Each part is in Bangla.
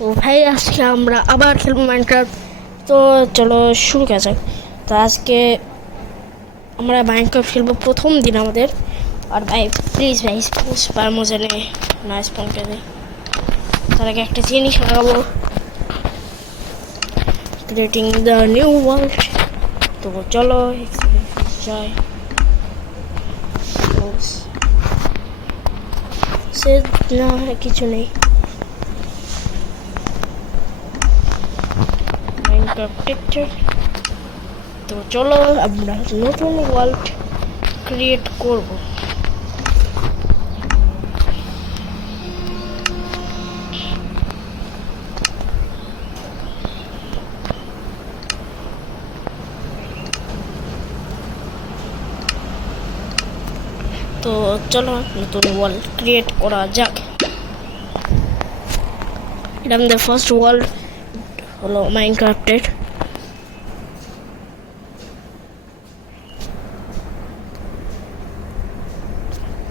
তো ভাই আজকে আমরা আবার খেলবো মাইনক্রাফট। তো চলো শুরু করা যাক। তো আজকে আমরা মাইনক্রাফট খেলবো প্রথম দিন আমাদের। আর ভাই প্লিজ ভাই স্পোর্টস পারমোজেনে না স্পন করে তার আগে একটা জিনিস লাগাবো, ক্রিয়েটিং দ্য নিউ ওয়ার্ল্ড। তো চলো যাই। সে না কিছু নেই, টেক্সচার। তো চলো আমরা নতুন ওয়ার্ল্ড ক্রিয়েট করব। তো চলো নতুন ওয়ার্ল্ড ক্রিয়েট করা যাক। এটা আমাদের ফার্স্ট ওয়ার্ল্ড হলো মাইনক্রাফটের।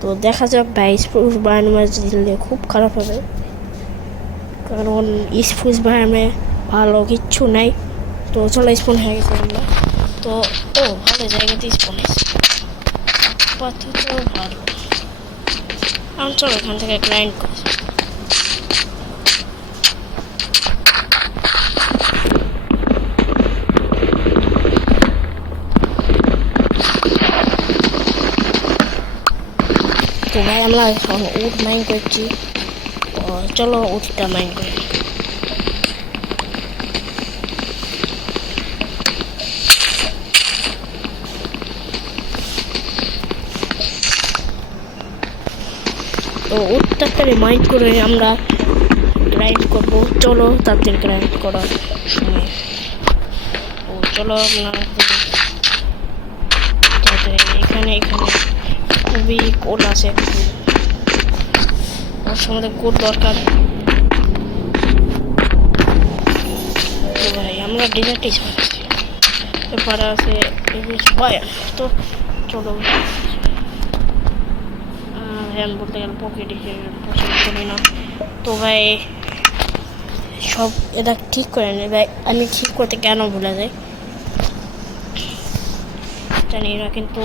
তো দেখা যাক ভাই স্প্রুস বায়ামে দিলে খুব খারাপ হবে, কারণ স্প্রুস বায়ামে ভালো কিচ্ছু নাই। তো চলো স্পন হয়ে গেছে আমরা। তো ভালো জায়গাতে স্পন হয়েছে, পাথর তো ভালো। আমি চলো এখান থেকে গ্রাইন্ড করছি। তো ভাই আমরা এখন উড মাইন করছি। তো চলো উডটা মাইন করি। তো উডটাকে মাইন করে আমরা গ্রাইন্ড করবো। চলো তাদের গ্রাইন্ড করার সময়। তো চলো আপনার এখানে খুবই কোড আছে, ওর সময় কোড দরকার। তো ভাই আমরা ডিজার্টেই বানাচ্ছি, এরপরে আছে তো চলো হ্যান্ড বলতে গেলে পকেটে পছন্দ করি না। তো ভাই সব এটা ঠিক করে নি ভাই, আমি ঠিক করতে কেন ভুলে যাই জানি না, কিন্তু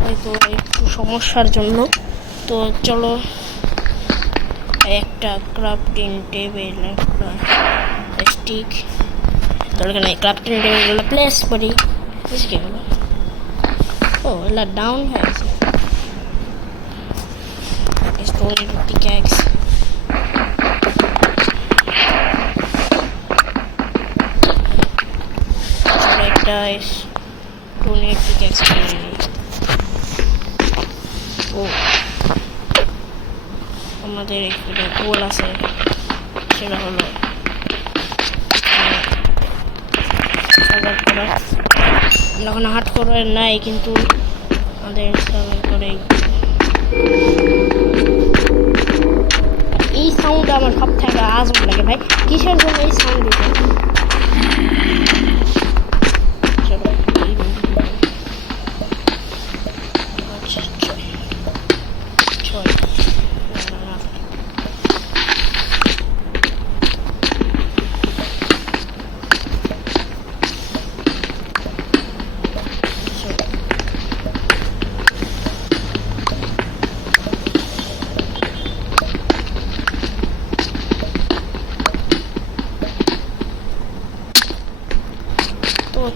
হয়তো একটু সমস্যার জন্য। তো চলো একটা ক্রাফটিং টেবিল, একটা স্টিক দরকার নেই, ক্রাফটিং টেবিল প্লেস করি। কি হলো? এলা ডাউন হয়ে গেছে। স্টোরি পিক্যাক্স, একটা স্টোনের পিক্যাক্স কিনে নিই। আমাদের একটা গোল আছে, সেটা হলো এখন হাট করে নাই, কিন্তু আমাদের করে এই সাউন্ড আমার সব থেকে আজব লাগে ভাই। কিসের জন্য এই সাউন্ড দিতে?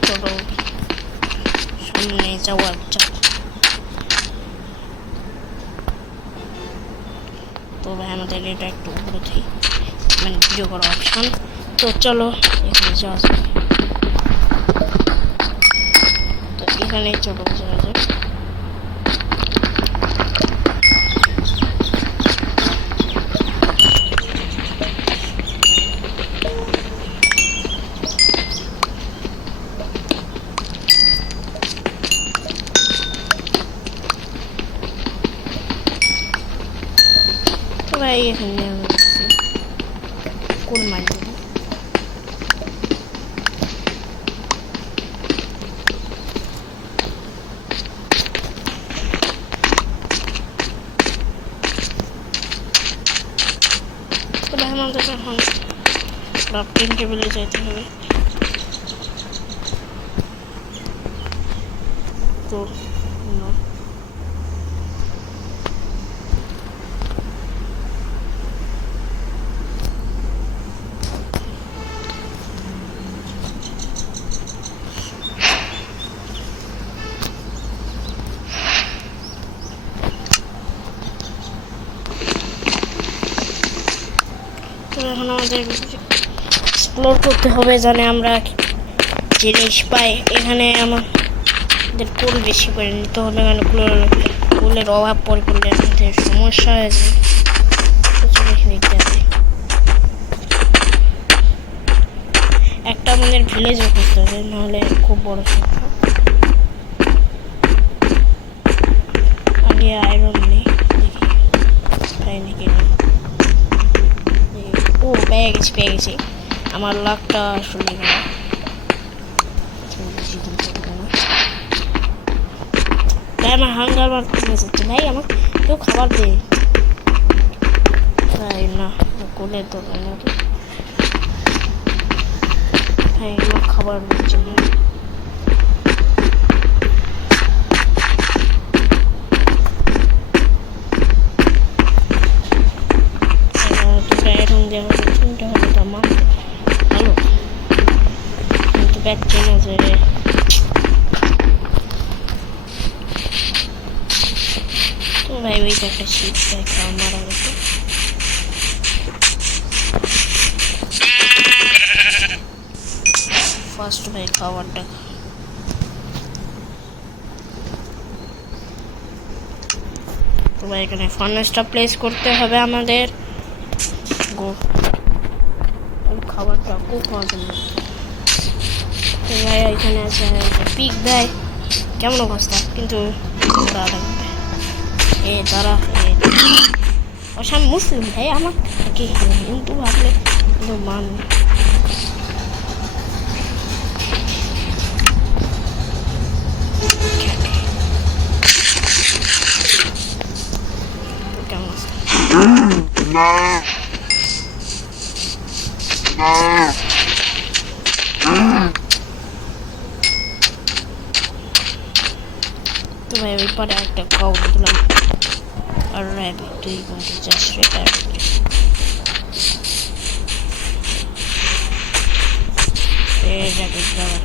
চলো সামনে যাওয়া যাক। তো ভাই আমাদের এটা একটু উপরে মানে ভিডিও করার অপশন। তো চলো এখানে যাওয়া যাক। তো এখানে চলো যাওয়া যাক। ভাই এখানে কোন মাইন করবো? ভাই আমাদের এখন ক্রাফটিং টেবিলে যেতে হবে। তো এখন আমাদের এক্সপ্লোর করতে হবে, জানে আমরা জিনিস পাই। এখানে আমাদের কুল বেশি করে নিতে হবে, কারণ কুলের অভাব পড়ে পড়লে আমাদের সমস্যা হয়ে যায়। প্রচুর বেশি নিতে হবে। একটা আমাদের ভিলেজও করতে হবে, নাহলে খুব বড় সমস্যা। আগে আয়রন নেই, দেখি তাই নাকি না। ও পেয়ে গেছি আমার লাকটা আসলে ভাই আমার হাঙ্গার বার কমে যাচ্ছে। ভাই আমার কেউ খাবার দে। তাই না কোলের দোকান নাকি ভাই আমার খাবার দিচ্ছে না। তো ভাই ওইটা একটা শীত দেখা মারা গেছে। ফার্স্ট ভাই খাবারটা তো ভাই এখানে ফার্নেসটা প্লেস করতে হবে আমাদের। খাবারটা খুব মজা তো ভাই এখানে আছে পিক ভাই কেমন অবস্থা, কিন্তু তারা আমি মুসলিম ভাই আমাকে হিন্দু ভাবলে কিন্তু মান কেমন আছে তো ভাই ওই পারে একটা কাউ দিলাম আর rabbit do you want to just repair rabbit brother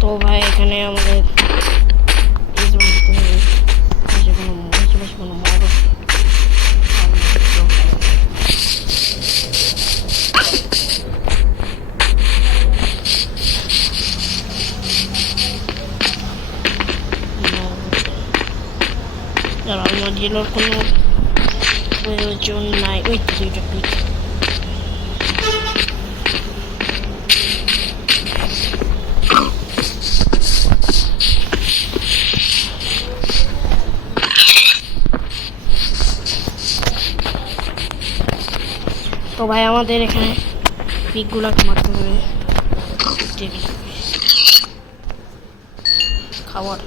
তো ভাই এখানে আমাদের মডিউলার কোনো প্রয়োজন নাই। ওই দুইটা পিক তো ভাই আমাদের এখানে পিকগুলোকে মারতে হবে। খাবার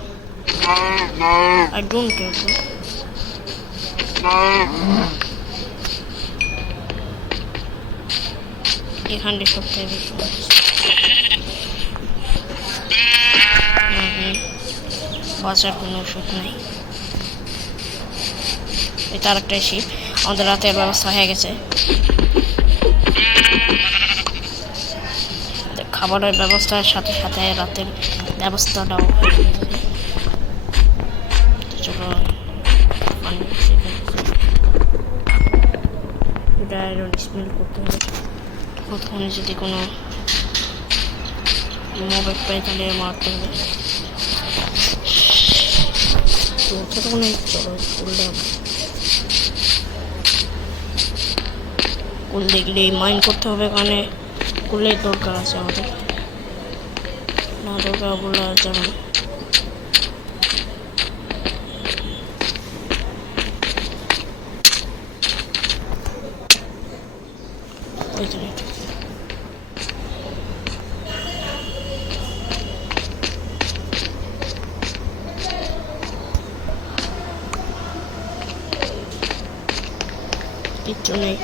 I don't care bro. এখানে সবথেকে বেশি বাঁচার কোনো ওষুধ নাই। এই তার একটা শিপ আমাদের রাতের ব্যবস্থা হয়ে গেছে। খাবারের ব্যবস্থার সাথে সাথে রাতের ব্যবস্থাটাও স্মেল করতে হবে। প্রথমে যদি কোনো মোবাইল পাই তাহলে মারতে হবে। তো ছোটখানে চলো করলাম কোল দেখলে মাইন্ড করতে হবে, কারণে কুলের দরকার আছে আমাদের, না দরকার বলে যাবে না। ওইখানে কিচ্ছু নেই।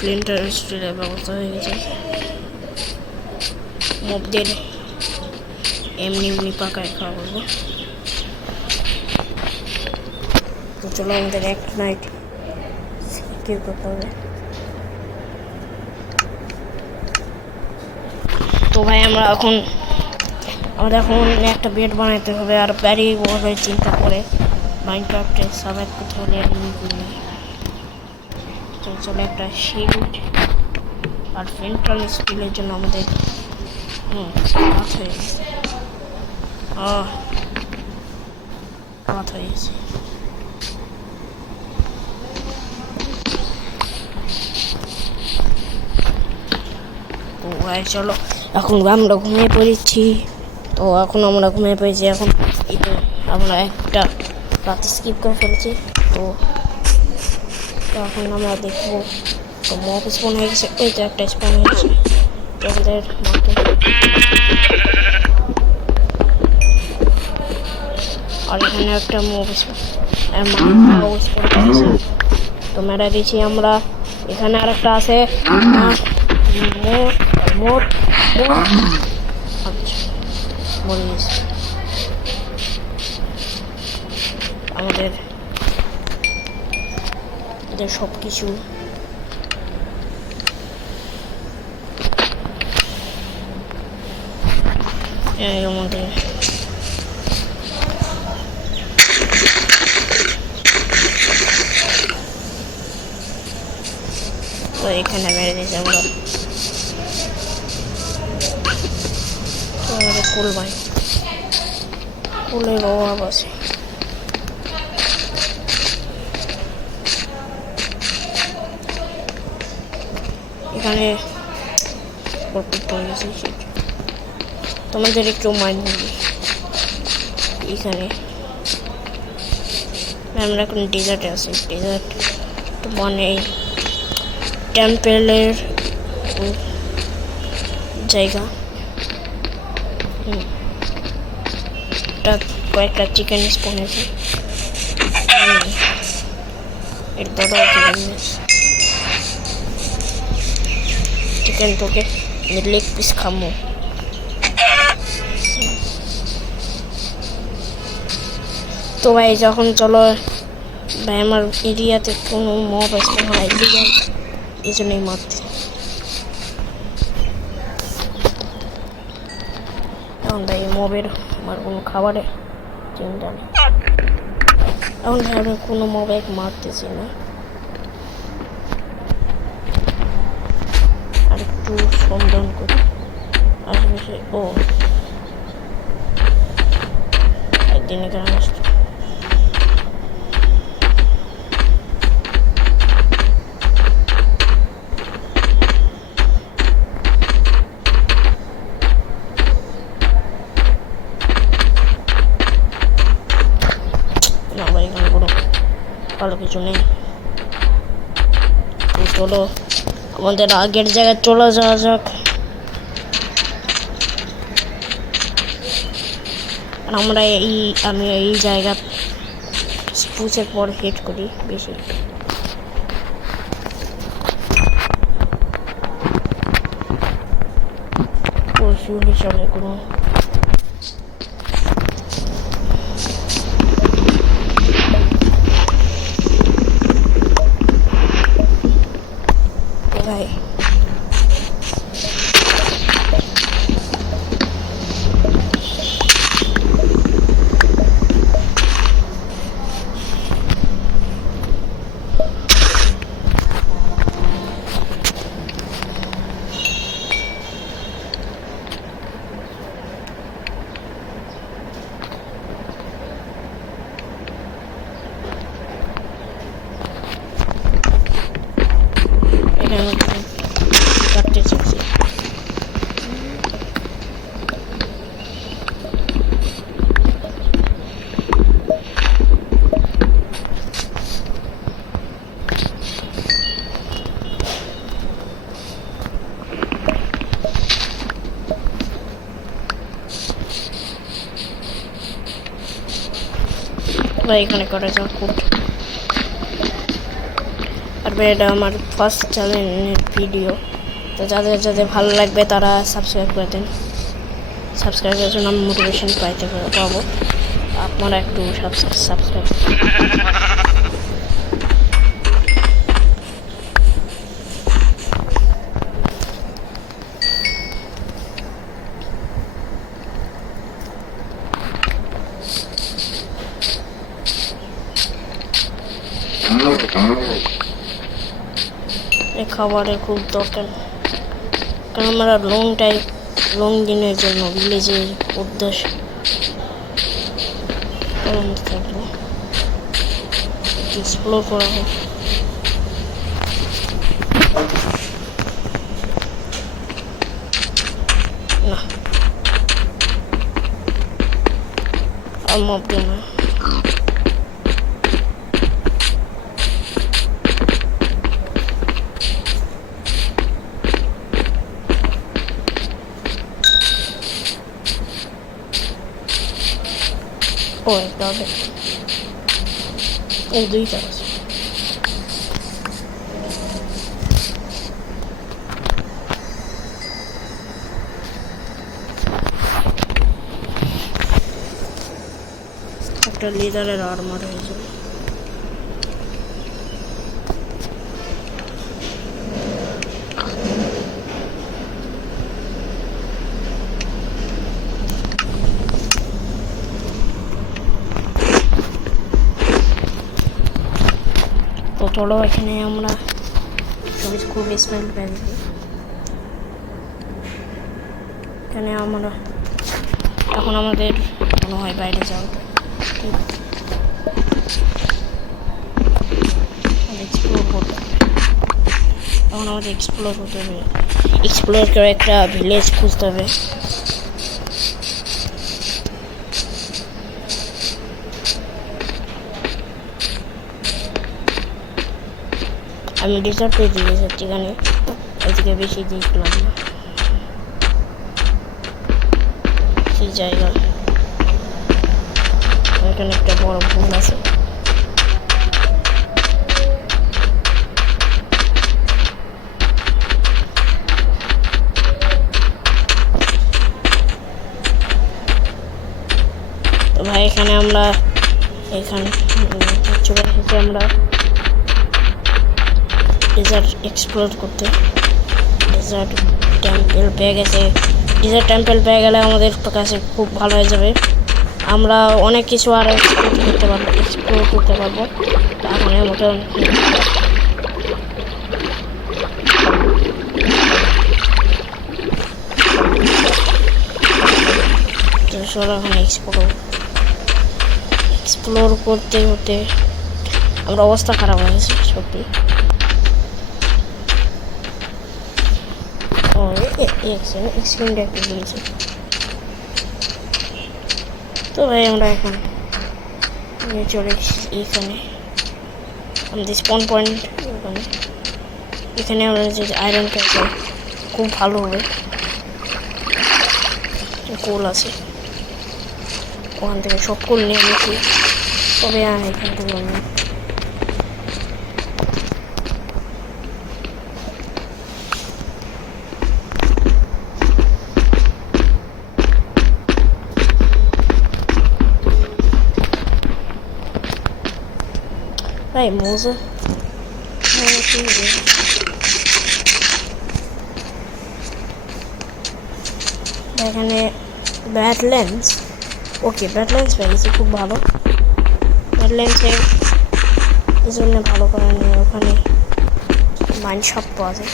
প্রিন্টার স্টিলের ব্যবস্থা হয়ে গেছে। মবদের এমনি এমনি পাকায় খাওয়া বলবো। তো চলো আমাদের একটা নাইট সিকিউর করতে হবে। তো ভাই আমাদের এখন একটা বেড বানাইতে হবে, আর ব্যারি ওভাবে চিন্তা করে মাইনক্রাফটে সার্ভাইভ করতে হলে চলে একটা শিল্ড আর ফেন্ট্রাল স্টিলের জন্য আমাদের কাঠ হয়ে গেছে। কাঠ হয়ে গেছে। তো ভাই চলো এখন আমরা ঘুমিয়ে পড়েছি। তো এখন আমরা ঘুমিয়ে পড়েছি। এখন আমরা একটা রাত স্কিপ করে ফেলেছি। তো এখন আমরা দেখবো তো মব স্পন হয়ে গেছে। ওই তো একটা স্পন হয়ে গেছে। তো আমাদের আর এখানে একটা মব স্পন হয়ে গেছে। তো মেরা দিয়েছি আমরা। এখানে আর একটা আছে আচ্ছা মরে গেছে। আমাদের সব কিছু এর মধ্যে তো এখানে মেরে দিয়েছি আমরা। তো আমাদের কুল ভাই কুলের অভাব আছে। এখানে তোমাদের একটু মাইন্ড নেবে। এখানে আমরা এখন ডেজার্টে আছি। ডেজার্ট মানে টেম্পেলের জায়গা। কয়েকটা চিকেন স্পন আছে। এর দাদা চিকেন তোকে লেগ পিস খামো। তো ভাই যখন চলো ভাই আমার এরিয়াতে কোনো মব আসবে হয় এই জন্যই মারতে। এখন ভাই মবের আমার কোনো খাবারে চিন্তা নেই। এখন ভাই আমি কোনো মবে মারতেছি না। আর একটু সন্ধান করি আশেপাশে। ও একদিন এখানে আসতো না ভাই, এখানে কোনো ভালো কিছু নেই। চলো আমাদের আগের জায়গায় চলে যাওয়া যাক। আমরা আমি এই জায়গা স্পুচের পর হেড করি বেশি। পরশুলি চলে কোনো ভাই ভাই এখানে করা যাক কোড। আর ভাই এটা আমার ফার্স্ট চ্যানেলের ভিডিও, তো যাদের যাদের ভালো লাগবে তারা সাবস্ক্রাইব করে দেন। সাবস্ক্রাইব করার জন্য আমি মোটিভেশন পাবো। আপনারা একটু সাবস্ক্রাইব এই খাবারের খুব দরকার, কারণ আমরা লং দিনের জন্য ভিলেজের উদ্দেশ্য থাকবো, এক্সপ্লোর করা হোক। না আর মবকে না, ও একটা হবে, এই দুইটা আছে। একটা লিডারের আর্মার হয়েছে। তো চলো এখানে আমরা খুব স্মেল পেয়েছি। এখানে আমরা এখন আমাদের মনে হয় বাইরে যাওয়া, এক্সপ্লোর করতে হবে। এখন আমাদের এক্সপ্লোর করতে হবে, এক্সপ্লোর করে একটা ভিলেজ খুঁজতে হবে। আমি ডিজার্টে দিয়ে যাচ্ছি, এখানে এদিকে বেশি দেখলাম না সেই জায়গা। এখানে একটা বড় ভুল আছে। তো ভাই এখানে আমরা আমরা ডেজার্ট এক্সপ্লোর করতে, ডেজার্ট টেম্পল পেয়ে গেছে। ডেজার্ট টেম্পল পেয়ে গেলে আমাদের কাছে খুব ভালো হয়ে যাবে, আমরা অনেক কিছু আর এক্সপ্লোর করতে পারবো। আগের মতন এখন এক্সপ্লোর করতে করতে আমরা অবস্থা খারাপ হয়ে গেছে সত্যি। স্ক্রিনটা একটু দিয়েছি। তো ভাই আমরা এখন চলে এসেছি এখানে আমাদের স্পন পয়েন্ট। এখানে আমরা যে আয়রন পেয়েছি খুব ভালো হবে, কোল আছে ওখান থেকে সব কোল নিয়ে নিয়েছি। তবে এখান থেকে আমি ভাই মজা এখানে ব্যাডল্যান্ডস। ওকে ব্যাডল্যান্ডস পেয়েছি, খুব ভালো। ব্যাডল্যান্ডসে এই জন্য ভালো করে নিয়ে ওখানে মাইন শপ পাওয়া যায়।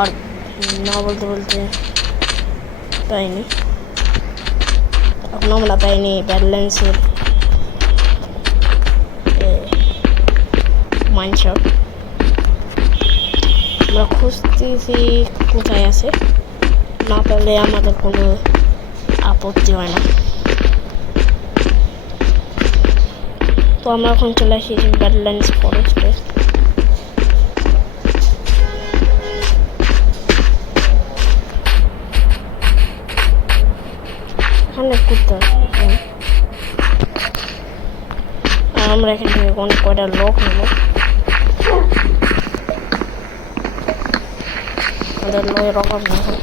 আর না বলতে বলতে পাইনি, এখন আমরা পাইনি ব্যাডল্যান্ডসের মাইনশপ। আমরা খুঁজতেছি কোথায় আছে, না পেলে আমাদের কোনো আপত্তি হয় না। তো আমরা এখন চলে এসেছি ব্যাডল্যান্ডস ফরেস্টে। এখানে কুত্তা আছে, আর আমরা এখান থেকে অনেক কয়টা লোক নেবো। আমাদের লোকের অভাব না হয়।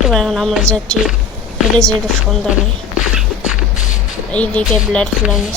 তো এখন আমরা যাচ্ছি ভিলেজের সন্ধানে। এইদিকে ব্লাড ফ্ল্যান্স